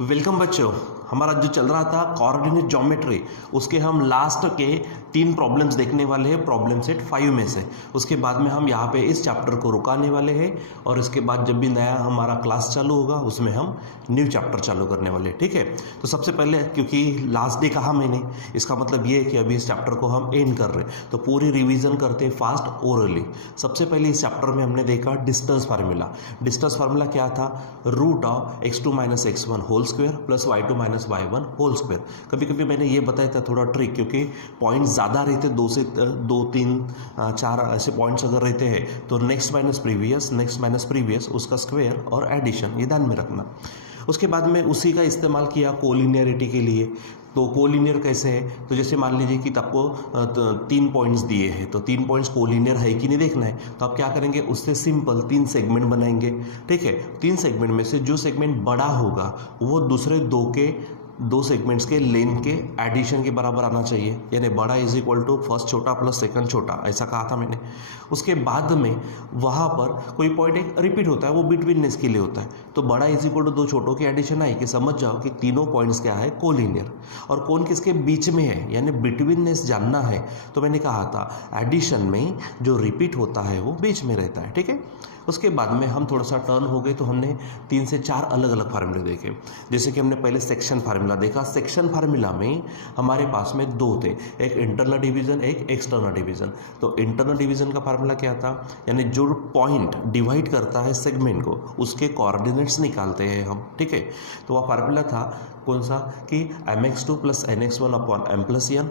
Welcome बच्चों। हमारा जो चल रहा था कोऑर्डिनेट ज्योमेट्री, उसके हम लास्ट के 3 प्रॉब्लम्स देखने वाले हैं प्रॉब्लम सेट 5 में से। उसके बाद में हम यहाँ पे इस चैप्टर को रुकाने वाले हैं और इसके बाद जब भी नया हमारा क्लास चालू होगा उसमें हम न्यू चैप्टर चालू करने वाले हैं। ठीक है, तो सबसे पहले क्योंकि लास्ट डे कहा मैंने, इसका मतलब ये है कि अभी इस चैप्टर को हम एंड कर रहे हैं, तो पूरी रिविजन करते हैं फास्ट ओरली। सबसे पहले इस चैप्टर में हमने देखा डिस्टेंस फार्मूला। डिस्टेंस फार्मूला क्या था? Root of x2 - x1 whole square plus y2 - y1 whole square. कभी कभी मैंने ये बताया था थोड़ा ट्रिक, क्योंकि पॉइंट्स ज़्यादा रहते, 2 से 2, 3, 4 ऐसे पॉइंट्स अगर रहते हैं तो नेक्स्ट माइनस प्रीवियस उसका स्क्वायर और एडिशन, ये ध्यान में रखना। उसके बाद में उसी का इस्तेमाल किया कोलिनियरिटी के लिए। तो कोलिनियर कैसे है? तो जैसे मान लीजिए कि आपको 3 पॉइंट्स दिए हैं, तो 3 पॉइंट्स कोलिनियर है कि नहीं देखना है, तो आप क्या करेंगे, उससे सिंपल 3 सेगमेंट बनाएंगे। ठीक है, 3 सेगमेंट में से जो सेगमेंट बड़ा होगा वो दूसरे 2 सेगमेंट्स के लेंथ के एडिशन के बराबर आना चाहिए, यानी बड़ा इज इक्वल टू फर्स्ट छोटा प्लस सेकंड छोटा, ऐसा कहा था मैंने। उसके बाद में वहाँ पर कोई पॉइंट एक रिपीट होता है, वो बिटवीननेस के लिए होता है, तो बड़ा इज इक्वल टू 2 छोटों की एडिशन आई कि समझ जाओ कि तीनों पॉइंट्स क्या है, कोलिनियर। और कौन किसके बीच में है, यानी बिटवीननेस जानना है, तो मैंने कहा था एडिशन में जो रिपीट होता है वो बीच में रहता है। ठीक है, उसके बाद में हम थोड़ा सा टर्न हो गए, तो हमने 3 से 4 अलग अलग फार्मूले देखे। जैसे कि हमने पहले सेक्शन फार्मूला देखा। सेक्शन फार्मूला में हमारे पास में 2 थे, एक इंटरनल डिवीजन, एक एक्सटर्नल डिवीजन। तो इंटरनल डिवीजन का फार्मूला क्या था, यानी जो पॉइंट डिवाइड करता है सेगमेंट को, उसके कोऑर्डिनेट्स निकालते हैं हम। ठीक है, तो वह फार्मूला था कौन सा कि mx2 + nx1 upon m+n,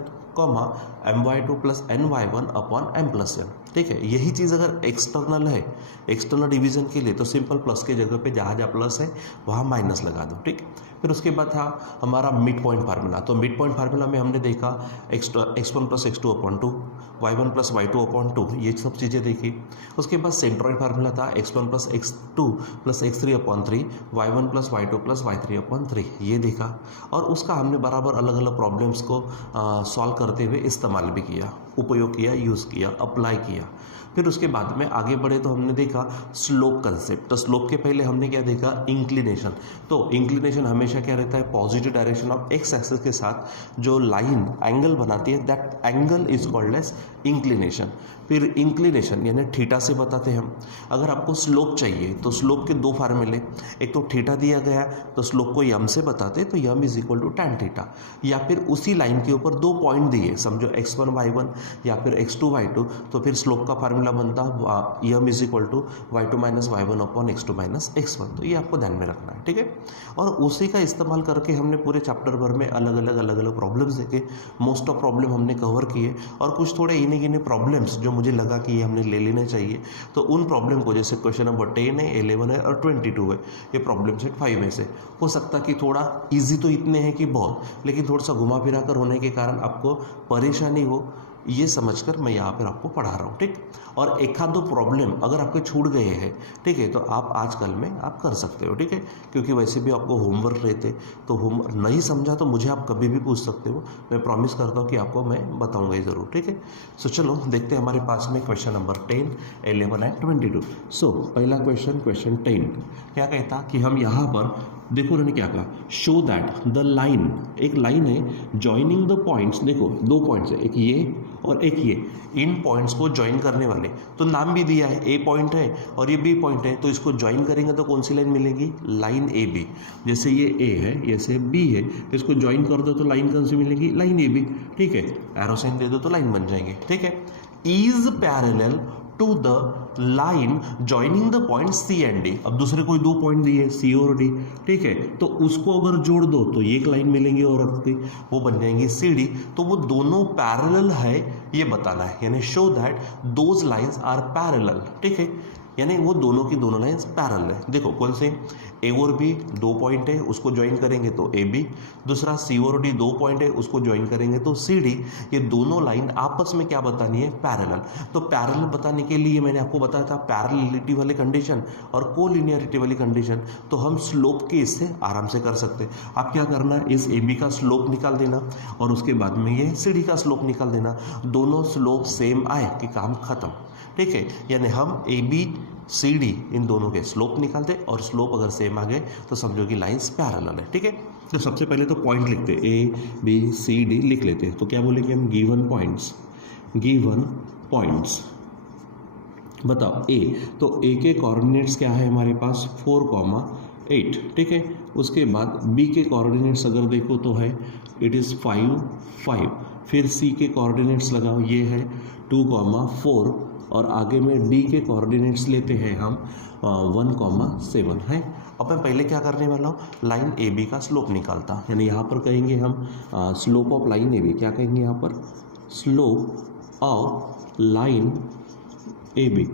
my2 + ny1 upon m+n। ठीक है, यही चीज़ अगर एक्सटर्नल है, एक्सटर्नल डिवीजन के लिए, तो सिंपल प्लस के जगह पे जहाँ जहाँ प्लस है वहाँ माइनस लगा दो। ठीक, फिर उसके बाद था हमारा मिड पॉइंट फार्मूला। तो मिड पॉइंट फार्मूला में हमने देखा x1 + x2 upon 2, y1 + y2 upon 2, ये सब चीज़ें देखी। उसके बाद सेंट्रॉइड फार्मूला था x1 + x2 + x3 upon 3, y1 + y2 + y3 upon 3, ये देखा। और उसका हमने बराबर अलग अलग प्रॉब्लम्स को सॉल्व करते हुए इस्तेमाल भी किया, उपयोग किया, यूज़ किया, अप्लाई किया। फिर उसके बाद में आगे बढ़े तो हमने देखा स्लोप कंसेप्ट। तो स्लोप के पहले हमने क्या देखा, इंक्लिनेशन। तो इंक्लिनेशन हमेशा क्या रहता है, positive direction of x axis के साथ जो लाइन एंगल बनाती है, that angle is called as inclination. फिर इंक्लिनेशन यानी थीटा से बताते हैं हम। अगर आपको स्लोप चाहिए तो स्लोप के 2 फार्मूले, एक तो थीटा दिया गया तो स्लोप को यम से बताते, तो M is equal to tan theta. या फिर उसी लाइन के ऊपर 2 पॉइंट दिए, समझो x1 y1 या फिर x2 y2, तो फिर स्लोप का फार्मूला बनता M is equal to y2 - y1 upon x2 - x1। तो ये आपको ध्यान में रखना है। ठीक है, और उसी का इस्तेमाल करके हमने पूरे चैप्टर भर में अलग अलग प्रॉब्लम्स देखे। मोस्ट ऑफ प्रॉब्लम हमने कवर किए, और कुछ थोड़े इन्हीं गिने प्रॉब्लम्स जो मुझे लगा कि ये हमने ले लेने चाहिए, तो उन प्रॉब्लम को, जैसे क्वेश्चन नंबर 10 है, 11 है और 22 है, ये प्रॉब्लम सेट 5 में से हो सकता कि थोड़ा इजी तो इतने हैं कि बहुत, लेकिन थोड़ा सा घुमा फिरा कर होने के कारण आपको परेशानी हो, ये समझकर मैं यहाँ पर आपको पढ़ा रहा हूँ। ठीक, और एक आध 2 प्रॉब्लम अगर आपके छूट गए हैं, ठीक है, तो आप आजकल में आप कर सकते हो। ठीक है, क्योंकि वैसे भी आपको होमवर्क रहते, तो होमवर्क नहीं समझा तो मुझे आप कभी भी पूछ सकते हो, मैं प्रॉमिस करता हूँ कि आपको मैं बताऊँगा ही ज़रूर। ठीक है, सो चलो देखते हैं हमारे पास में क्वेश्चन नंबर 10, 11 एंड 22। सो पहला क्वेश्चन 10 क्या कहता कि हम यहाँ पर देखो, उन्होंने क्या कहा, शो दैट द लाइन, एक लाइन है जॉइनिंग द पॉइंट्स, देखो 2 पॉइंट्स है, एक ये और एक ये, इन पॉइंट्स को ज्वाइन करने वाले, तो नाम भी दिया है, ए पॉइंट है और ये बी पॉइंट है, तो इसको ज्वाइन करेंगे तो कौन सी लाइन मिलेगी, लाइन ए बी। जैसे ये ए है, जैसे बी है, तो इसको ज्वाइन कर दो तो लाइन कौन सी मिलेगी, लाइन ए बी। ठीक है, एरो साइन दे दो तो लाइन बन जाएंगे। ठीक है, is parallel to the line joining the point C and D. अब दूसरे कोई 2 पॉइंट दिए, सी और डी, ठीक है, तो उसको अगर जोड़ दो तो एक लाइन मिलेंगी और वो बन जाएंगी सी डी। तो वो दोनों पैरेलल है ये बताना है, यानी show that those lines are parallel. ठीक है, यानी वो दोनों की दोनों लाइंस पैरेलल है। देखो कौन से, ए और बी 2 पॉइंट है, उसको ज्वाइन करेंगे तो ए बी। दूसरा सी और डी 2 पॉइंट है, उसको ज्वाइन करेंगे तो सी डी। ये दोनों लाइन आपस में क्या बतानी है, पैरेलल। तो पैरेलल बताने के लिए मैंने आपको बताया था पैरेललिटी वाली कंडीशन और कोलिनियरिटी वाली कंडीशन, तो हम स्लोप के इससे आराम से कर सकते। आप क्या करना, इस ए बी का स्लोप निकाल देना और उसके बाद में ये सी डी का स्लोप निकाल देना, दोनों स्लोप सेम आए कि काम खत्म। ठीक है, यानी हम ए बी सी डी, इन दोनों के स्लोप निकालते और स्लोप अगर सेम आ गए तो समझो कि लाइंस पैरेलल है। ठीक है, तो सबसे पहले तो पॉइंट लिखते, ए बी सी डी लिख लेते हैं। तो क्या बोलेंगे हम, गिवन पॉइंट्स बताओ ए, तो ए के कोऑर्डिनेट्स क्या है हमारे पास 4,8। ठीक है, उसके बाद बी के कोऑर्डिनेट्स अगर देखो तो है इट इज़ 5, फिर सी के कोऑर्डिनेट्स लगाओ, ये है 2,4 और आगे में डी के कोऑर्डिनेट्स लेते हैं हम 1,7 है। अब मैं पहले क्या करने वाला हूँ, लाइन ए बी का स्लोप निकालता, यानी यहाँ पर कहेंगे हम slope of line A B, क्या कहेंगे यहाँ पर, slope of line A B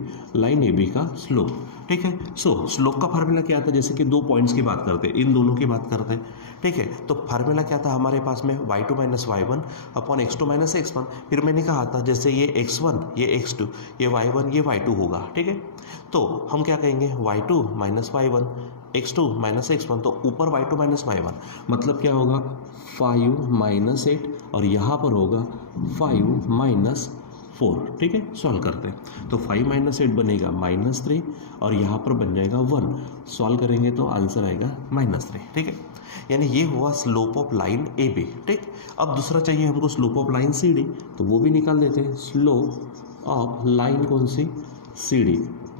का स्लोप। ठीक है, सो स्लोप का फार्मूला क्या था, जैसे कि दो पॉइंट्स की बात करते हैं, इन दोनों की बात करते हैं। ठीक है, तो फार्मूला क्या था हमारे पास में, y2 minus y1 upon x2 minus x1। फिर मैंने कहा था जैसे ये x1 ये x2 ये y1 ये y2 होगा। ठीक है, तो हम क्या कहेंगे, y2 minus y1 x2 minus x1, तो ऊपर y2 माइनस y1 मतलब क्या होगा 5 माइनस 8 और यहाँ पर होगा 5 माइनस 4। ठीक है, सॉल्व करते हैं, तो 5 माइनस 8 बनेगा -3 और यहाँ पर बन जाएगा 1, सॉल्व करेंगे तो आंसर आएगा -3। ठीक है, यानी ये हुआ slope of line A B. ठीक, अब दूसरा चाहिए हमको slope of line C D, तो वो भी निकाल देते हैं, स्लोप ऑफ लाइन कौन सी, सी डी।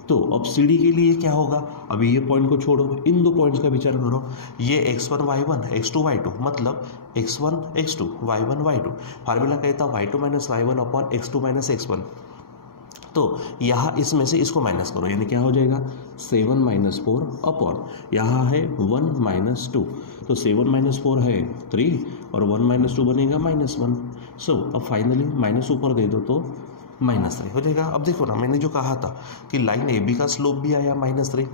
तो अब सी डी के लिए क्या होगा, अभी ये पॉइंट को छोड़ो, इन दो पॉइंट्स का विचार करो, ये x1 y1 x2 y2 मतलब x1 x2 y1 y2, formula कहता y2 minus y1 upon x2 minus x1। तो यहाँ इसमें से इसको माइनस करो, यानी क्या हो जाएगा 7 माइनस 4 अपॉन यहाँ है 1 माइनस 2, तो 7 माइनस 4 है 3 और 1 माइनस 2 बनेगा -1। सो अब फाइनली माइनस ऊपर दे दो तो -3 हो जाएगा। अब देखो ना, मैंने जो कहा था कि लाइन ए बी का स्लोप भी आया -3,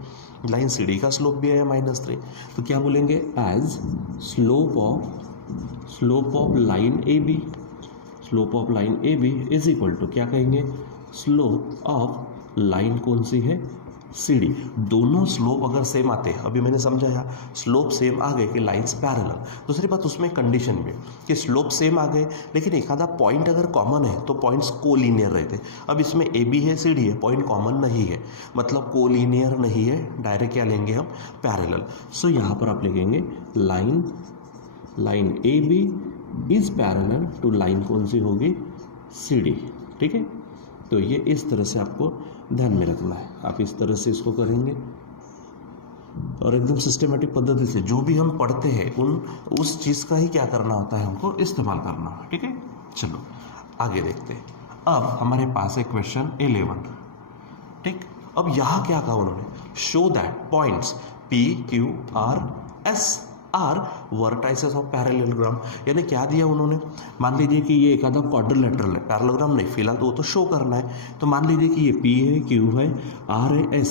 लाइन सी डी का स्लोप भी आया -3, तो क्या बोलेंगे, as slope of line A B is equal to क्या कहेंगे, स्लोप ऑफ लाइन कौन सी है, सी डी। दोनों स्लोप अगर सेम आते हैं, अभी मैंने समझाया स्लोप सेम आ गए कि लाइंस पैरेलल। दूसरी बात उसमें कंडीशन भी कि स्लोप सेम आ गए लेकिन एक आधा पॉइंट अगर कॉमन है तो पॉइंट्स कोलिनियर रहते। अब इसमें ए बी है सी डी है, पॉइंट कॉमन नहीं है मतलब कोलिनियर नहीं है, डायरेक्ट क्या लेंगे हम, पैरेलल। सो यहाँ पर आप लिखेंगे line A B is parallel to line कौन सी होगी, सी डी। ठीक है, तो ये इस तरह से आपको ध्यान में रखना है, आप इस तरह से इसको करेंगे और एकदम सिस्टमेटिक पद्धति से जो भी हम पढ़ते हैं उस चीज़ का ही क्या करना होता है, हमको इस्तेमाल करना है। ठीक है, चलो आगे देखते हैं। अब हमारे पास है क्वेश्चन 11। ठीक, अब यहाँ क्या कहा उन्होंने, show that points P Q R S are vertices of parallelogram, यानी क्या दिया उन्होंने, मान लीजिए कि ये एक आधा क्वाड्रिलेटरल है, पैरेललोग्राम नहीं, फिलहाल तो वो तो शो करना है। तो मान लीजिए कि ये P है, Q है, R है,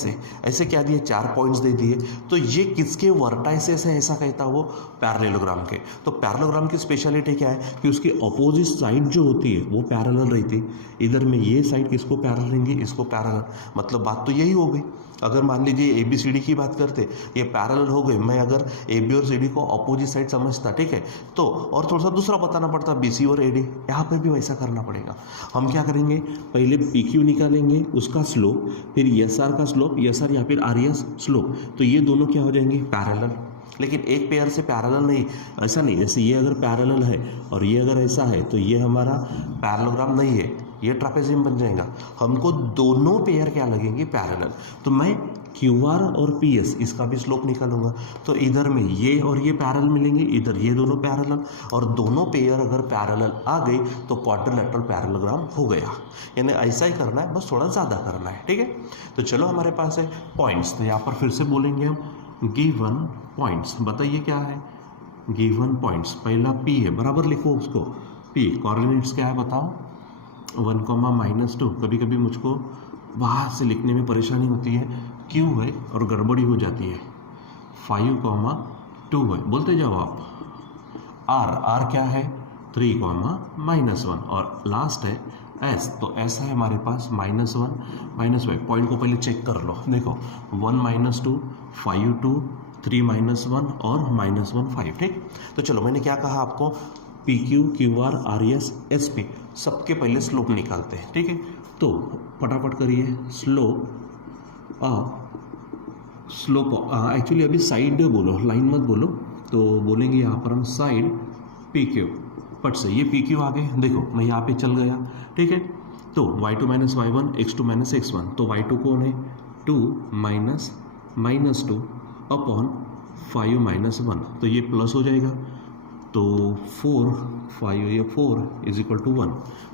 ऐसे क्या दिए, 4 पॉइंट्स दे दिए। तो ये किसके वर्टाइसेस है, ऐसा कहता वो पैरेललोग्राम के। तो पैरेललोग्राम की स्पेशलिटी क्या है कि उसकी अपोजिट साइड जो होती है वो पैरेलल रहती है। इधर में ये साइड किसको पैरेलल रहेंगी, इसको पैरेलल, मतलब बात तो यही हो गई। अगर मान लीजिए ए बी सी डी की बात करते, ये पैरेलल हो गए, मैं अगर ए बी और सी डी को अपोजिट साइड समझता, ठीक है, तो और थोड़ा सा दूसरा बताना पड़ता बी सी और ए डी, यहाँ पर भी वैसा करना पड़ेगा। हम क्या करेंगे, पहले पी क्यू निकालेंगे उसका स्लोप, फिर एस आर का स्लोप, एस आर या फिर आर एस स्लोप, तो ये दोनों क्या हो जाएंगे, पैरेलल। लेकिन एक पेयर से पैरेलल नहीं, ऐसा नहीं, जैसे ये अगर पैरेलल है और ये अगर ऐसा है तो ये हमारा पैरेललोग्राम नहीं है, ये ट्रापेजियम बन जाएगा। हमको दोनों पेयर क्या लगेंगे, पैरेलल। तो मैं QR और PS इसका भी स्लोप निकालूंगा, तो इधर में ये और ये पैरेलल मिलेंगे, इधर ये दोनों पैरेलल, और दोनों पेयर अगर पैरेलल आ गई तो क्वाड्रिलेटरल पैरेललोग्राम हो गया। यानी ऐसा ही करना है, बस थोड़ा ज़्यादा करना है, ठीक है। तो चलो हमारे पास है पॉइंट्स, तो यहाँ पर फिर से बोलेंगे हम गिवन पॉइंट्स। बताइए क्या है गिवन पॉइंट्स, पहला P है, बराबर लिखो उसको, P कोऑर्डिनेट्स क्या है बताओ, 1,-2। कभी कभी मुझको वहाँ से लिखने में परेशानी होती है, Q है और गड़बड़ी हो जाती है, 5,2 है, बोलते जाओ आप। R क्या है, 3,-1 और लास्ट है S, तो S है हमारे पास -1 -5। पॉइंट को पहले चेक कर लो, देखो 1 -2 5 2 3 -1 और -1 5, ठीक। तो चलो मैंने क्या कहा आपको, PQ QR RS SP सबके पहले स्लोप निकालते हैं, ठीक है। तो फटाफट करिए, स्लोप स्लोप, एक्चुअली अभी साइड बोलो, लाइन मत बोलो, तो बोलेंगे यहाँ पर हम साइड पी क्यू, पट से ये पी क्यू आ गए, देखो मैं यहाँ पे चल गया, ठीक है। तो y2 minus y1 x2 minus x1, तो y2 कौन है 2 माइनस माइनस 2 अपॉन 5 माइनस 1, तो ये प्लस हो जाएगा, तो 4 5 या 4 इज इक्वल टू 1।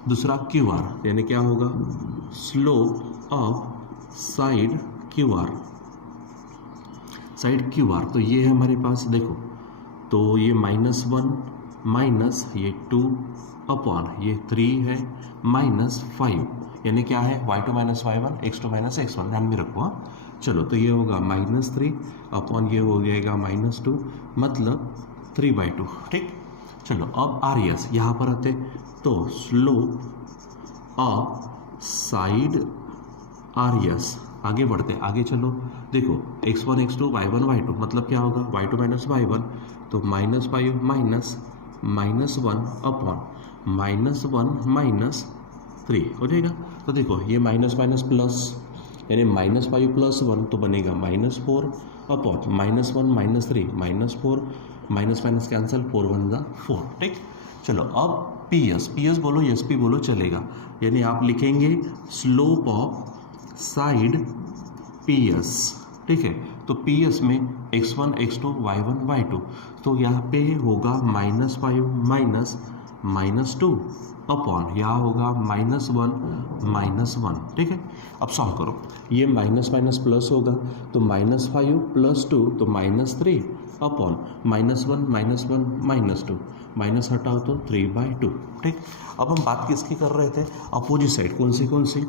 दूसरा क्यू आर यानी क्या होगा slope of side Q R, side Q R, तो ये है हमारे पास, देखो तो ये -1 माइनस ये 2 अपॉन ये 3 है माइनस 5, यानी क्या है y2 minus y1 x2 minus x1, ध्यान में रखो। हाँ चलो, तो ये होगा -3 अपॉन ये हो जाएगा -2, मतलब 3/2, ठीक। चलो अब आर एस यहाँ पर आते, तो slope of side R S, आगे बढ़ते, आगे चलो, देखो x1 x2 y1 y2, मतलब क्या होगा y2 माइनस y1, तो -5 माइनस -1 अपॉन -1 माइनस 3 हो जाएगा। तो देखो ये माइनस माइनस प्लस, यानी -5 प्लस 1 तो बनेगा -4 upon -1 minus 3 -4, minus minus cancel, 4 1 जा 4, ठीक। चलो अब पी एस बोलो, एस पी बोलो चलेगा, यानी आप लिखेंगे slope of side P S, ठीक है। तो पी एस में x1 x2 y1 y2, तो यहाँ पे होगा -5 माइनस 2 अपॉन यहाँ होगा -1 ठीक है। अब सॉल्व करो, ये माइनस माइनस प्लस होगा, तो -5 प्लस 2 तो -3 अपॉन -1 -2, माइनस हटाओ तो 3/2, ठीक। अब हम बात किसकी कर रहे थे, अपोजिट साइड, कौन सी,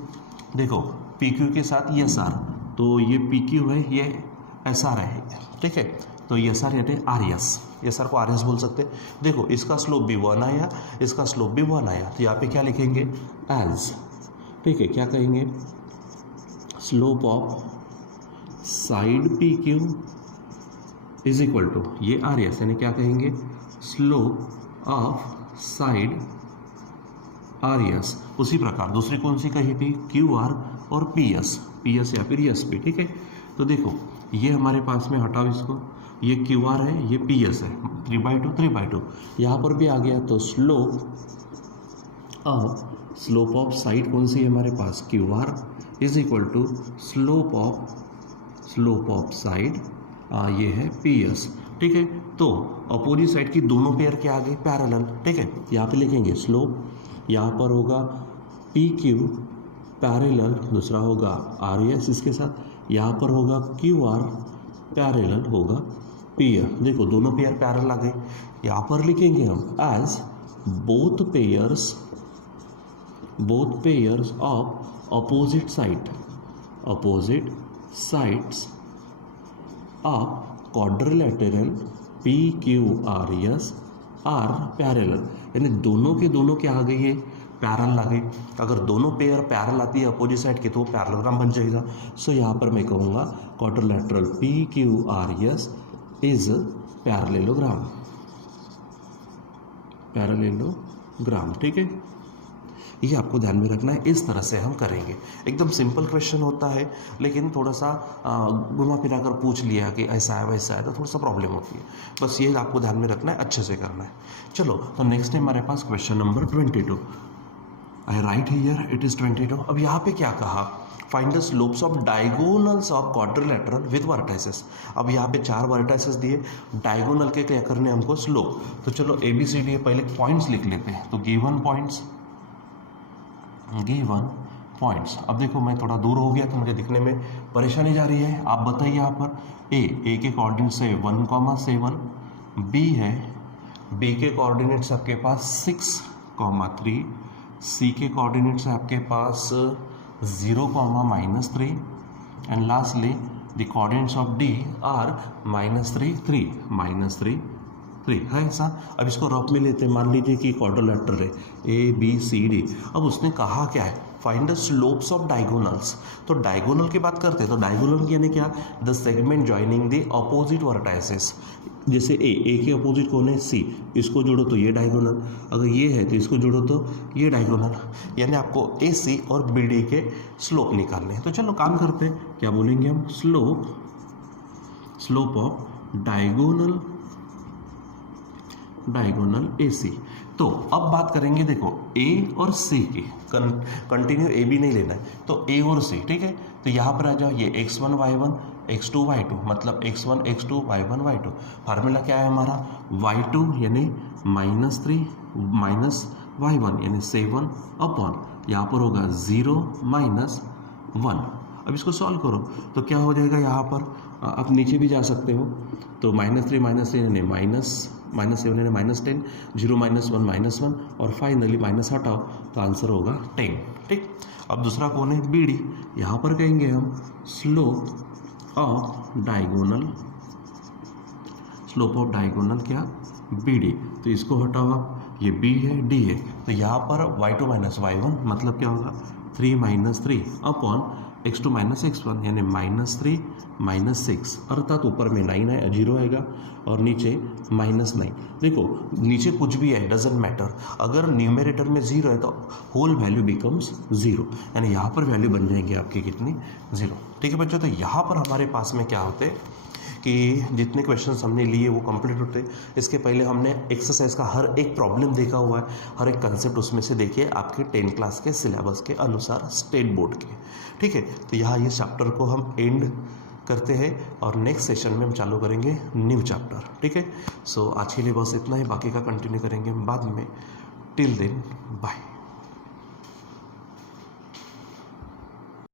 देखो पी क्यू के साथ ये एस आर, तो ये पी क्यू है, ये एस आर है, ठीक है। तो ये एस आर यानी आर एस आर को आर एस बोल सकते हैं। देखो इसका स्लोप भी 1 आया, इसका स्लोप भी 1 आया, तो यहाँ पे क्या लिखेंगे एज, ठीक है। क्या कहेंगे slope of side P Q is equal to ये आर एस, यानी क्या कहेंगे slope of side R S. उसी प्रकार दूसरी कौन सी कही थी क्यू आर और पी एस या फिर एस पी, ठीक है। तो देखो ये हमारे पास में, हटाओ इसको, ये क्यू आर है, ये पी एस है, 3/2 यहाँ पर भी आ गया, तो स्लोप ऑफ साइड कौन सी है हमारे पास Q R is equal to slope of side ये है पी एस, ठीक है। तो अपोजिट साइड की दोनों पेयर के आगे पैरेलल, ठीक है। यहाँ पे लिखेंगे स्लोप, यहाँ पर होगा पी क्यू पैरेलल, दूसरा होगा आर एस इसके साथ, यहाँ पर होगा क्यू आर पैरेलल होगा पी आर। देखो दोनों पेयर पैरेलल आ गए, यहाँ पर लिखेंगे हम as both pairs of opposite sides of quadrilateral P Q R S are parallel, यानी दोनों के दोनों क्या आ गई है पैरेलल आ गई। अगर दोनों पेयर पैरेलल आती है अपोजिट साइड के, तो पैरेललोग्राम बन जाएगा। सो यहाँ पर मैं कहूँगा quadrilateral P Q R S is parallelogram, ठीक है। ये आपको ध्यान में रखना है, इस तरह से हम करेंगे। एकदम सिंपल क्वेश्चन होता है, लेकिन थोड़ा सा घुमा फिरा कर पूछ लिया कि ऐसा है वैसा है, तो थोड़ा सा प्रॉब्लम होती है। बस ये आपको ध्यान में रखना है, अच्छे से करना है। चलो तो नेक्स्ट है हमारे पास question number 22। I write here it is 22। अब यहाँ पे क्या कहा, find the slopes of diagonals of quadrilateral with vertices. अब यहाँ पे 4 वर्टाइसेस दिए, डायगोनल के क्या करने हमको स्लोप। तो चलो ABCD पहले पॉइंट्स लिख लेते हैं। तो गिवन पॉइंट्स। अब देखो मैं थोड़ा दूर हो गया तो मुझे दिखने में परेशानी जा रही है। आप बताइए यहाँ पर ए के कोऑर्डिनेट्स है 1,7, बी है, बी के कोऑर्डिनेट्स आपके पास 6,3, सी के कोऑर्डिनेट्स है आपके पास 0,-3, and lastly the coordinates of D R -3 है ऐसा। अब इसको रफ में लेते हैं, मान लीजिए कि क्वाड्रिलेटरल है ABCD। अब उसने कहा क्या है, find the slopes of diagonals. तो डायगोनल की बात करते हैं, तो डायगोनल यानी क्या, the segment joining the opposite vertices. जैसे ए के अपोजिट कौन है सी, इसको जोड़ो तो ये डायगोनल, अगर ये है तो इसको जोड़ो तो ये डायगोनल, यानी आपको ए सी और बी डी के स्लोप निकालने हैं। तो चलो काम करते हैं, क्या बोलेंगे हम, स्लोप ऑफ डायगोनल ए सी। तो अब बात करेंगे, देखो ए और सी की, कंटिन्यू ए बी नहीं लेना है, तो ए और सी, ठीक है। तो यहाँ पर आ जाओ, ये x1 y1 x2 y2, मतलब x1 x2 y1 y2। Formula क्या है हमारा, y2 यानी -3 माइनस y1 यानी 7 अपॉन, यहाँ पर होगा 0 - 1। अब इसको सॉल्व करो तो क्या हो जाएगा, यहाँ पर आप नीचे भी जा सकते हो, तो -3 यानी -7 यानी -10, 0 - 1 -1, और फाइनली माइनस हटाओ तो आंसर होगा 10, ठीक। अब दूसरा कौन है, बी डी। यहाँ पर कहेंगे हम स्लोप ऑफ डायगोनल क्या, बी डी। तो इसको हटाओ आप, ये बी है डी है, तो यहाँ पर y2 - y1 मतलब क्या होगा, 3 - 3 अपॉन x2 - x1 यानी -3 - 6, अर्थात ऊपर में 9 है, 0 आएगा, और नीचे -9। देखो नीचे कुछ भी है डजेंट मैटर, अगर न्यूमरेटर में 0 है तो होल वैल्यू बिकम्स 0, यानी यहाँ पर वैल्यू बन जाएंगे आपकी कितनी, 0, ठीक है बच्चों। तो यहाँ पर हमारे पास में क्या होते हैं कि जितने क्वेश्चंस हमने लिए वो कंप्लीट होते। इसके पहले हमने एक्सरसाइज का हर एक प्रॉब्लम देखा हुआ है, हर एक कंसेप्ट उसमें से देखिए आपके 10 क्लास के सिलेबस के अनुसार, स्टेट बोर्ड के, ठीक है। तो यहाँ ये चैप्टर को हम एंड करते हैं और नेक्स्ट सेशन में हम चालू करेंगे न्यू चैप्टर, ठीक है। सो आज के लिए बस इतना ही, बाकी का कंटिन्यू करेंगे हम बाद में। Till then bye.